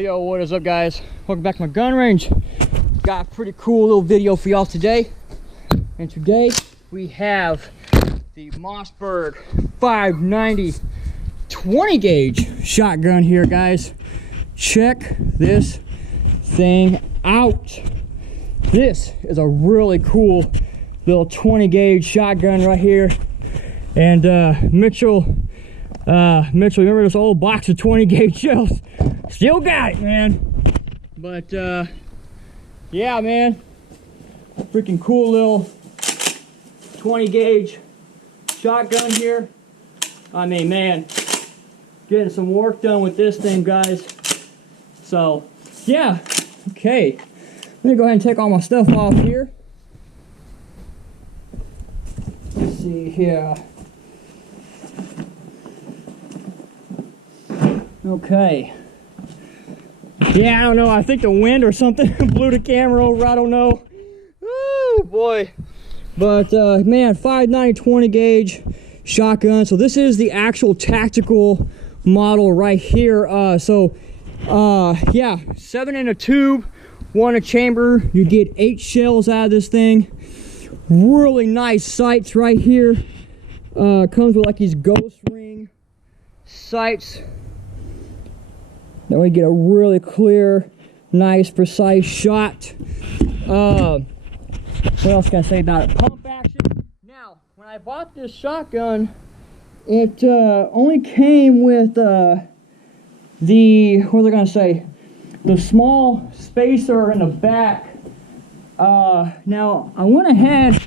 Yo, what is up, guys? Welcome back to my gun range. Got a pretty cool little video for y'all today. And today we have the MOSSBERG 590 20 gauge shotgun here, guys. Check this thing out. This is a really cool little 20 gauge shotgun right here. And Mitchell, remember this old box of 20 gauge shells? Still got it, man. But yeah, man, freaking cool little 20 gauge shotgun here. I mean, man, getting some work done with this thing, guys. So yeah, okay, let me go ahead and take all my stuff off here. Let's see here. Okay. Yeah, I don't know. I think the wind or something blew the camera over. I don't know. Oh boy. But man, 590 20 gauge shotgun. So this is the actual tactical model right here. Yeah, 7 in a tube, 1 a chamber. You get 8 shells out of this thing. Really nice sights right here. Comes with like these ghost ring sights. Then we get a really clear, nice, precise shot. What else can I say about it? Pump action. Now, when I bought this shotgun, it only came with the, what was I going to say? The small spacer in the back. Now, I went ahead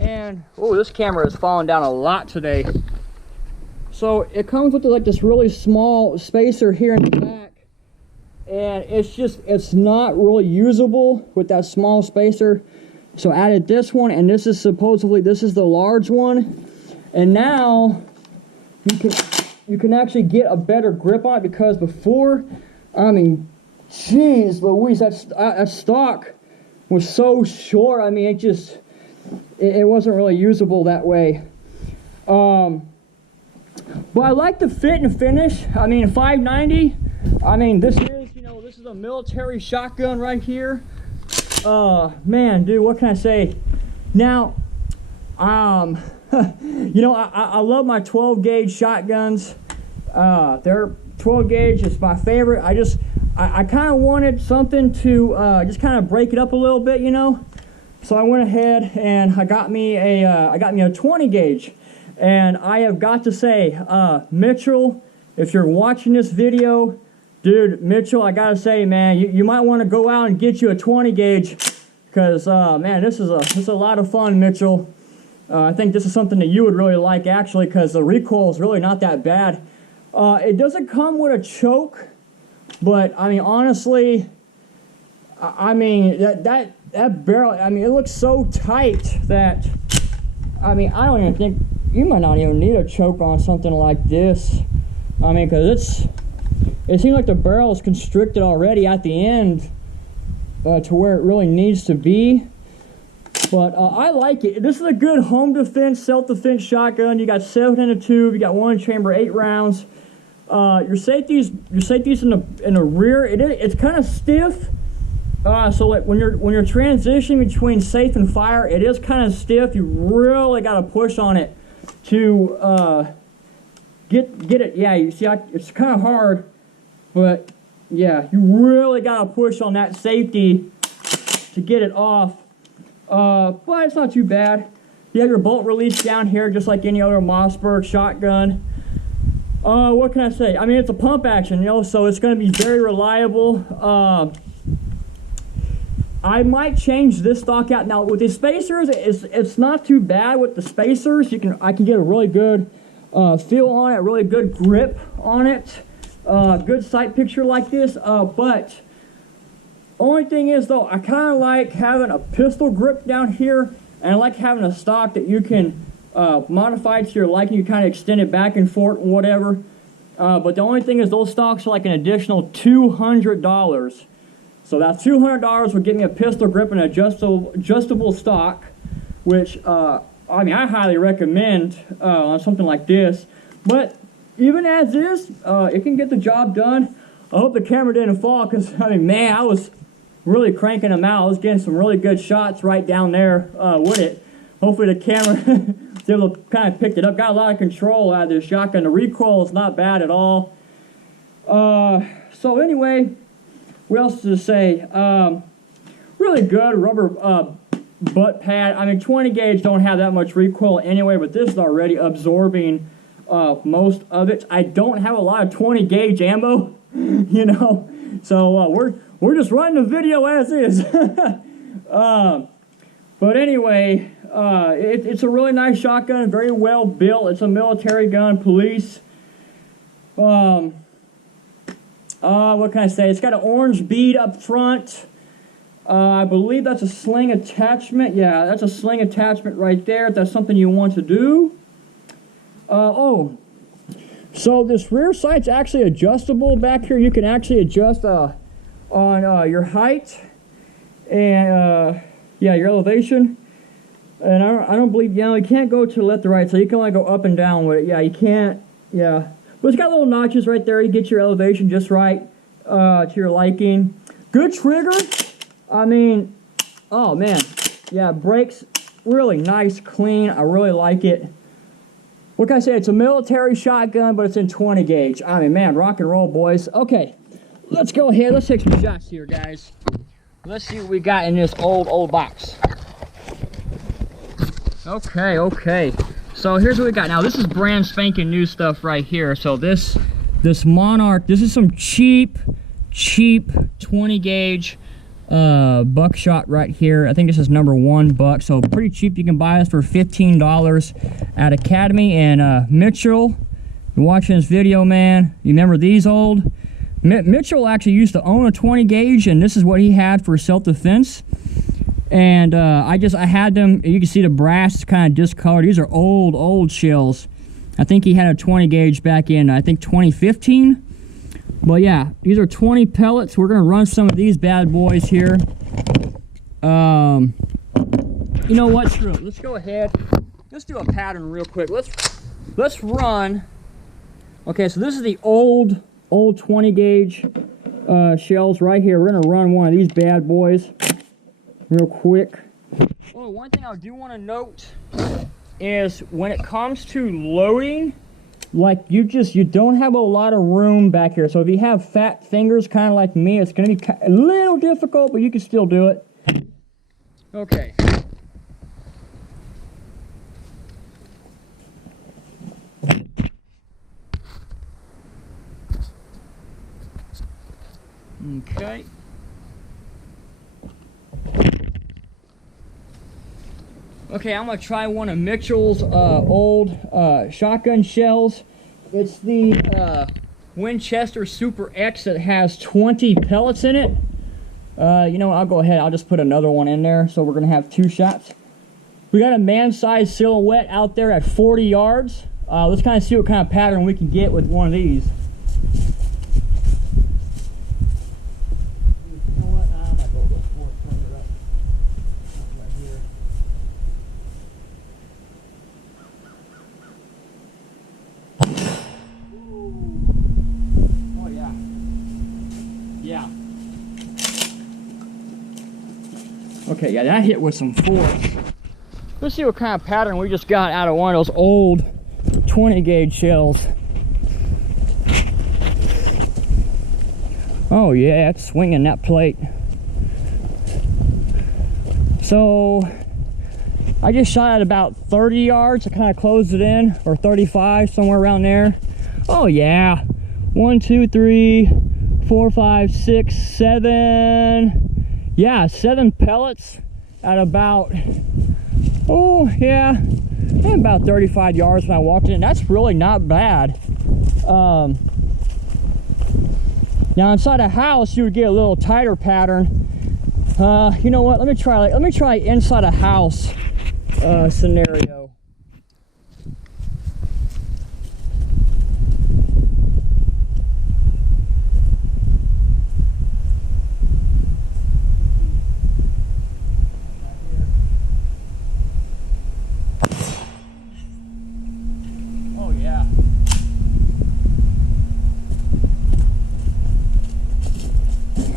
and, oh, this camera is falling down a lot today. So it comes with like this really small spacer here in the back. And it's not really usable with that small spacer. So I added this one, and this is supposedly, this is the large one. And now you can actually get a better grip on it, because before, I mean, jeez Louise, that stock was so short. I mean, it wasn't really usable that way. But I like the fit and finish. I mean, 590, I mean, this is a military shotgun right here. Man, dude, what can I say? Now, you know, I love my 12 gauge shotguns. They're 12 gauge is my favorite. I kind of wanted something to just kind of break it up a little bit, you know. So I went ahead and I got me a 20 gauge. And I have got to say, Mitchell, if you're watching this video, dude, Mitchell, I gotta say, man, you might want to go out and get you a 20 gauge, because man, this is a lot of fun, Mitchell. I think this is something that you would really like, actually, because the recoil is really not that bad. It doesn't come with a choke, but I mean, honestly, I mean that barrel, I mean, it looks so tight that, I mean, I don't even think you might not even need a choke on something like this. I mean, because it seems like the barrel is constricted already at the end to where it really needs to be. But I like it. This is a good home defense, self-defense shotgun. You got 7 in a tube. You got 1 chamber, 8 rounds. Your safety's in the rear. It's kind of stiff. So like when you're transitioning between safe and fire, it is kind of stiff. You really got to push on it to get it. Yeah, you see, it's kind of hard. But yeah, you really got to push on that safety to get it off. But it's not too bad. You have your bolt release down here just like any other MOSSBERG shotgun. What can I say? I mean, it's a pump action, you know, so it's going to be very reliable. I might change this stock out. Now with the spacers, it's not too bad with the spacers. I can get a really good feel on it, really good grip on it. Good sight picture like this, but only thing is though, I kind of like having a pistol grip down here, and I like having a stock that you can modify to your liking. You kind of extend it back and forth and whatever. But the only thing is those stocks are like an additional $200. So that $200 would get me a pistol grip and adjustable stock, which I mean, I highly recommend on something like this. But even as is, it can get the job done. I hope the camera didn't fall, because, I mean, man, I was really cranking them out. I was getting some really good shots right down there with it. Hopefully the camera was able to kind of pick it up. Got a lot of control out of this shotgun. The recoil is not bad at all. So anyway, what else to say? Really good rubber butt pad. I mean, 20 gauge don't have that much recoil anyway, but this is already absorbing most of it. I don't have a lot of 20 gauge ammo, you know, so we're just running the video as is. But anyway, it's a really nice shotgun, very well built. It's a military gun, police. What can I say? It's got an orange bead up front. I believe that's a sling attachment. Yeah, that's a sling attachment right there, if that's something you want to do. Oh, so this rear sight's actually adjustable back here. You can actually adjust on your height and yeah, your elevation. And I don't believe, you know, you can't go to the left or right, so you can only go up and down with it. Yeah, you can't, yeah. But it's got little notches right there. You get your elevation just right to your liking. Good trigger. I mean, oh man, yeah, brakes really nice, clean. I really like it. What can I say? It's a military shotgun, but it's in 20 gauge. I mean, man, rock and roll, boys. Okay, let's go ahead. Let's take some shots here, guys. Let's see what we got in this old box. Okay. So here's what we got. Now, this is brand spanking new stuff right here. So this Monarch, this is some cheap 20 gauge buckshot right here. I think this is #1 buck, so pretty cheap. You can buy this for $15 at Academy. And Mitchell, you're watching this video, man, you remember these old? Mitchell actually used to own a 20 gauge, and this is what he had for self-defense. And I had them. You can see the brass is kind of discolored. These are old shells. I think he had a 20 gauge back in, I think, 2015. But yeah, these are 20 pellets. We're gonna run some of these bad boys here. You know what? Screw it. Let's go ahead. Let's do a pattern real quick. Let's run. Okay, so this is the old 20 gauge shells right here. We're gonna run one of these bad boys real quick. Oh, one thing I do want to note is when it comes to loading, like you don't have a lot of room back here. So if you have fat fingers, kind of like me, it's going to be a little difficult, but you can still do it. Okay. Okay. Okay, I'm going to try one of Mitchell's old shotgun shells. It's the Winchester Super X that has 20 pellets in it. You know what, I'll go ahead. I'll just put another one in there, so we're going to have 2 shots. We got a man-sized silhouette out there at 40 yards. Let's kind of see what kind of pattern we can get with one of these. Yeah. Okay, yeah, that hit with some force. Let's see what kind of pattern we just got out of one of those old 20 gauge shells. Oh yeah, it's swinging that plate. So I just shot at about 30 yards. I kind of closed it in, or 35, somewhere around there. Oh yeah, 1, 2, 3, 4, 5, 6, 7. Yeah, 7 pellets at about, oh yeah, about 35 yards when I walked in. That's really not bad. Now inside a house you would get a little tighter pattern. You know what? Let me try inside a house scenario.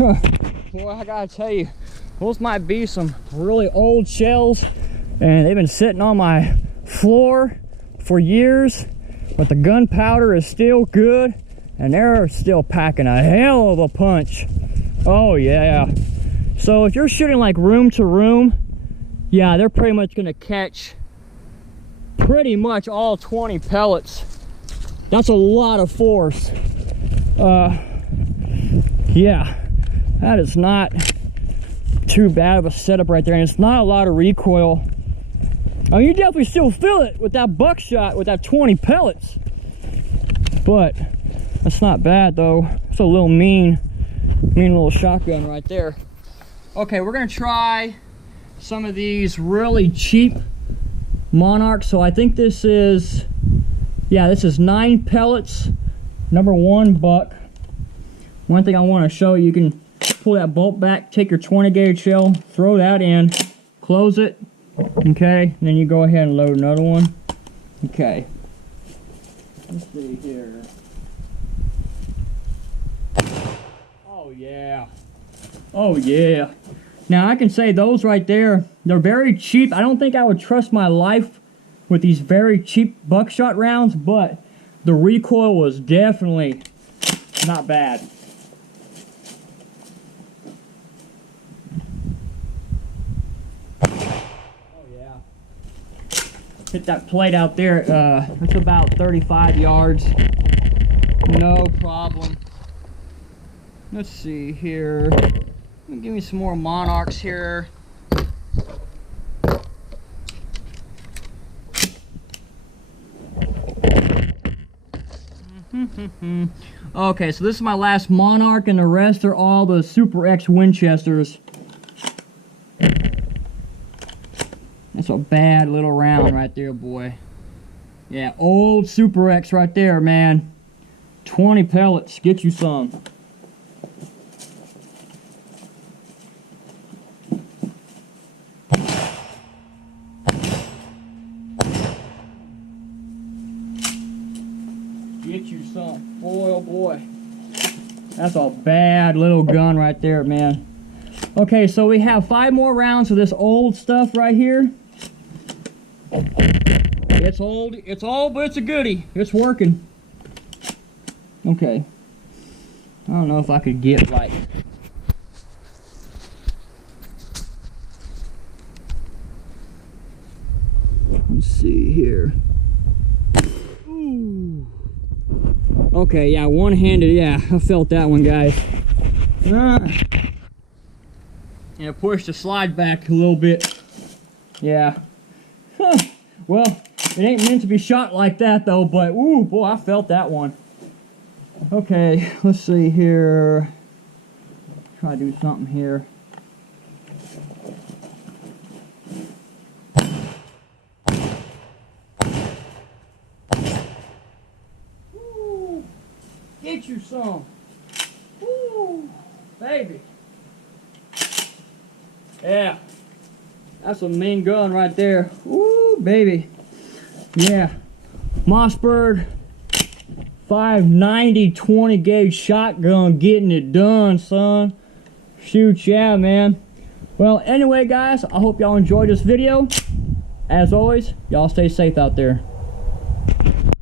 Boy, I gotta tell you, those might be some really old shells, and they've been sitting on my floor for years, but the gunpowder is still good, and they're still packing a hell of a punch. Oh yeah. So if you're shooting like room to room, yeah, they're pretty much gonna catch pretty much all 20 pellets. That's a lot of force. Yeah, that is not too bad of a setup right there, and it's not a lot of recoil. Oh, you definitely still feel it with that buckshot with that 20 pellets, but that's not bad though. It's a little mean little shotgun right there. Okay, we're gonna try some of these really cheap Monarchs. So I think this is, yeah, this is 9 pellets, number 1 buck. One thing I want to show you, you can pull that bolt back, take your 20 gauge shell, throw that in, close it, okay, and then you go ahead and load another one. Okay, let's see here. Oh yeah, oh yeah. Now I can say those right there, they're very cheap. I don't think I would trust my life with these very cheap buckshot rounds, but the recoil was definitely not bad. Oh yeah. Hit that plate out there, it's about 35 yards. No problem. Let's see here. Give me some more Monarchs here. Okay, so this is my last Monarch, and the rest are all the Super X Winchesters. That's a bad little round right there, boy. Yeah, old Super X right there, man. 20 pellets, get you some. Get you some. Boy, oh boy. That's a bad little gun right there, man. Okay, so we have 5 more rounds of this old stuff right here. It's old, but it's a goodie. It's working. Okay. I don't know if I could get like... Let's see here. Ooh. Okay, yeah, one-handed, yeah, I felt that one, guys. And I pushed the slide back a little bit. Yeah. Huh. Well, it ain't meant to be shot like that, though, but, ooh, boy, I felt that one. Okay, let's see here. Try to do something here. Ooh, get you some. Ooh, baby. Yeah, that's a mean gun right there. Ooh, baby. Yeah, MOSSBERG 590 20 gauge shotgun, getting it done, son. Shoot, yeah, man. Well, anyway, guys, I hope y'all enjoyed this video. As always, y'all stay safe out there.